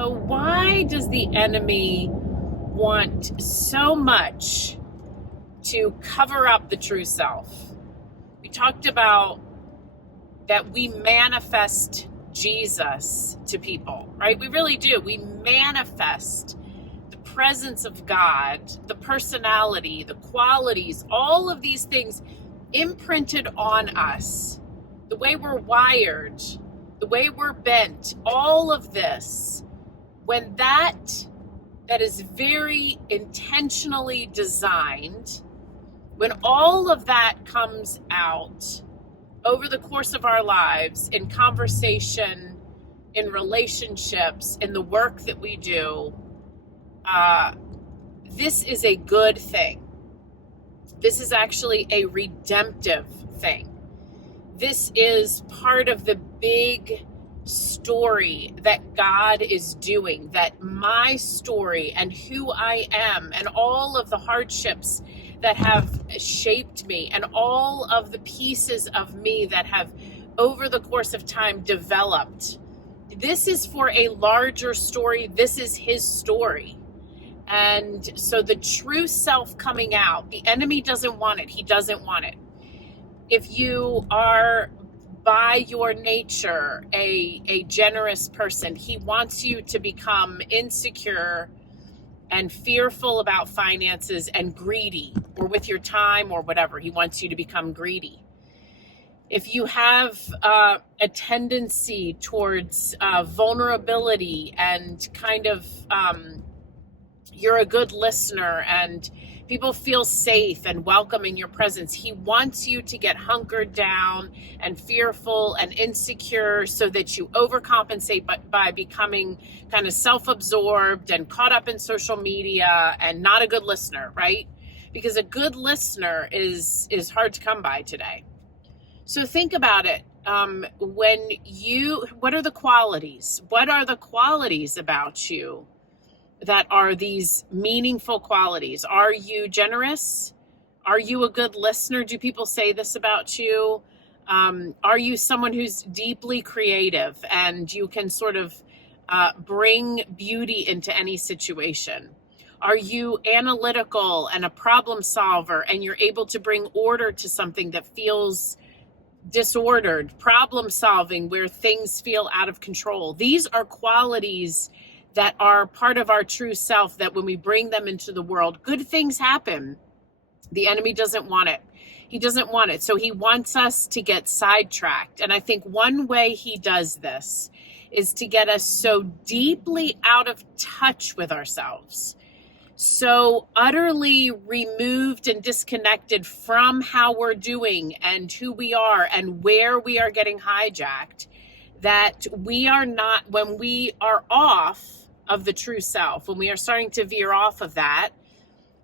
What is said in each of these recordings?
So why does the enemy want so much to cover up the true self? We talked about that we manifest Jesus to people, right? We really do. We manifest the presence of God, the personality, the qualities, all of these things imprinted on us, the way we're wired, the way we're bent, all of this, when that is very intentionally designed, when all of that comes out over the course of our lives, in conversation, in relationships, in the work that we do, this is a good thing. This is actually a redemptive thing. This is part of the big story that God is doing, that my story and who I am and all of the hardships that have shaped me and all of the pieces of me that have over the course of time developed. This is for a larger story. This is his story. And so the true self coming out, the enemy doesn't want it. He doesn't want it. If you are by your nature a generous person, he wants you to become insecure and fearful about finances and greedy, or with your time or whatever. He wants you to become greedy. If you have a tendency towards vulnerability and kind of you're a good listener and people feel safe and welcome in your presence, he wants you to get hunkered down and fearful and insecure so that you overcompensate by becoming kind of self-absorbed and caught up in social media and not a good listener, right? Because a good listener is hard to come by today. So think about it. What are the qualities? What are the qualities about you that are these meaningful qualities? Are you generous? Are you a good listener? Do people say this about you? Are you someone who's deeply creative and you can sort of bring beauty into any situation? Are you analytical and a problem solver and you're able to bring order to something that feels disordered? Problem solving where things feel out of control. These are qualities that are part of our true self, that when we bring them into the world, good things happen. The enemy doesn't want it. He doesn't want it. So he wants us to get sidetracked. And I think one way he does this is to get us so deeply out of touch with ourselves, so utterly removed and disconnected from how we're doing and who we are and where we are getting hijacked, that we are not, when we are off of the true self, when we are starting to veer off of that,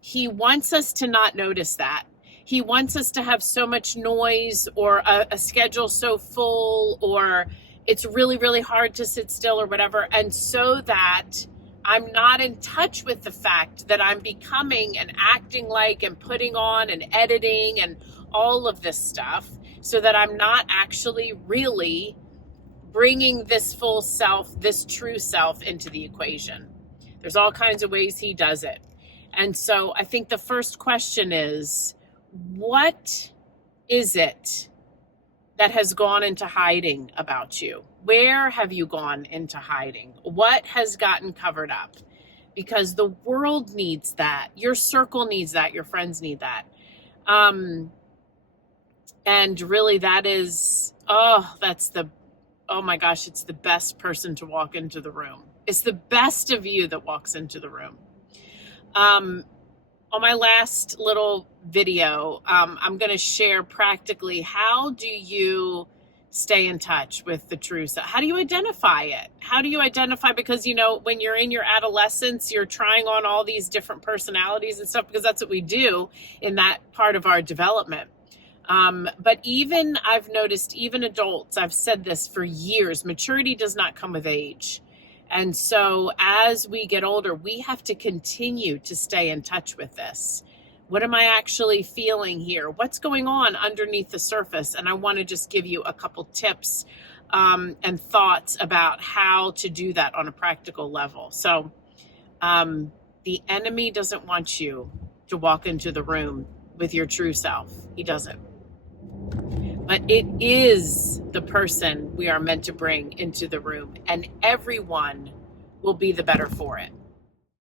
he wants us to not notice that. He wants us to have so much noise or a schedule so full, or it's really, really hard to sit still or whatever. And so that I'm not in touch with the fact that I'm becoming and acting like and putting on and editing and all of this stuff, so that I'm not actually really bringing this full self, this true self into the equation. There's all kinds of ways he does it. And so I think the first question is, what is it that has gone into hiding about you? Where have you gone into hiding? What has gotten covered up? Because the world needs that. Your circle needs that. Your friends need that. And really that is, oh my gosh, it's the best person to walk into the room. It's the best of you that walks into the room. On my last little video, I'm going to share practically, how do you stay in touch with the true self? How do you identify it? How do you identify? Because, when you're in your adolescence, you're trying on all these different personalities and stuff, because that's what we do in that part of our development. But even I've noticed, even adults, I've said this for years, maturity does not come with age. And so as we get older, we have to continue to stay in touch with this. What am I actually feeling here? What's going on underneath the surface? And I want to just give you a couple tips and thoughts about how to do that on a practical level. So the enemy doesn't want you to walk into the room with your true self. He doesn't. But it is the person we are meant to bring into the room, and everyone will be the better for it.